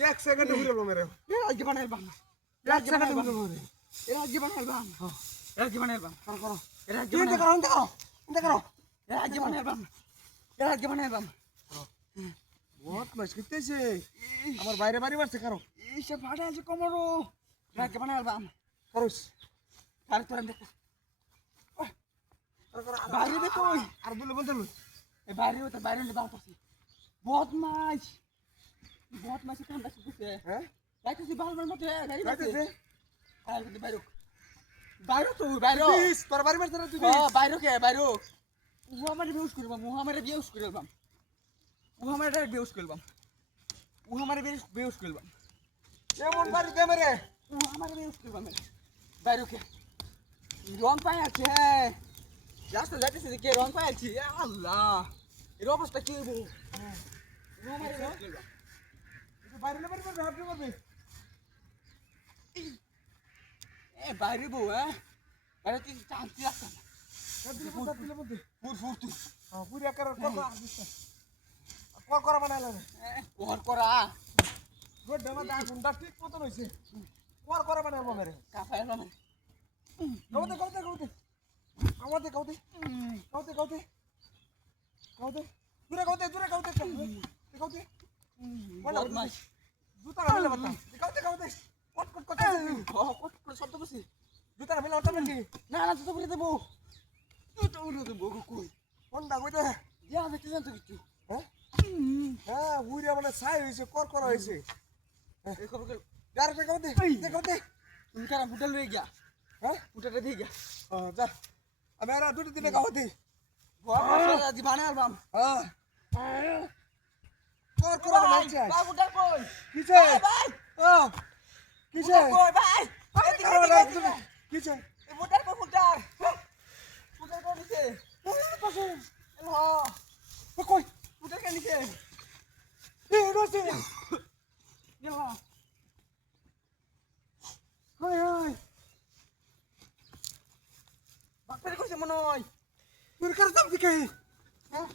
एक सेकंड घुरलो मेरे राज्य बनाएल बाम एक सेकंड घुरलो मेरे राज्य बनाएल बाम राज्य बनाएल बाम करो करो राज्य ये करो इंत करो राज्य बनाएल बाम राज्य बनाएल बाम बहुत मस्त कितने से আমার বাইরে বাড়ি মারছে কারো এই সে ফাটা আছে কোমরো রাজ্য বানাল বাম করস আর তোরা দেখ বাইরে দেখো আর বলে বলতে এই বাইরে তো বাইরে নিয়ে বাম করছি বহুত মাছ ঠান্ডা শুকিছে হ্যাঁ যাইতেছি বালবার মতো গাড়ি যাইতেছে আর কিন্তু বাইরে বাইরে তো বাইরে প্লিজ তোর বাড়ি মারছে না তুই বাইরে কে বাইরে মুহাম্মদ বিউস করবাম মুহাম্মদ বিউস করবাম মুহাম্মদ ডাইরেক্ট বিউস করবাম মুহাম্মদ বিউস করবাম এমন বাড়ি দে মেরে মুহাম্মদ বিউস করবাম বাইরে কে রং পাই আছে রাস্তা যাইতেছি কে রং পাই আছে আল্লাহ এর অবস্থা কি হইব মুহাম্মদ বিউস করবাম বাইরে না বাড়ি মারবে আপনি মারবে এ বাইরে বউ বাইরে তুই শান্তি রাখতে না দিলে বলতে ফুর ফুর তুই পুরি আকার কর করা বানাইলা ওর করা গুড দামা দা গুন্ডা ঠিক মতন হইছে কর করা বানাইবো মেরে কাফায় না মানে কাউতে দূরে কাউতে বদমাশ জুতা মেলে বাতা কাউতে কট শব্দ করছি জুতা মেলে ওটা নাকি না না জুতো বলে দেবো জুতো বলে দেবো কই কোনটা কইতে যা দেখতে জানতো কিছু হ্যাঁ হ্যাঁ উড়িয়া মানে ছাই হইছে কর হইছে এই খবর যার কাউতে তুমি কারা হোটেল লয়ে গিয়া হ্যাঁ হোটেলে দিয়ে গিয়া যা আমি আর দুটো দিনে কাউতে বদমাশ জীবনে অ্যালবাম হ্যাঁ কর বানাইছে বাবু ডাক কই কিছে ভাই ও কিছে কই ভাই কিছে এই মোটার কই মোটার কই নিছে পাশে হ্যাঁ কই মোটার কে নিছে এ রসে যা হাই বাপরে কইছে মনে হয় তোর কাছে দাম দিকে হ্যাঁ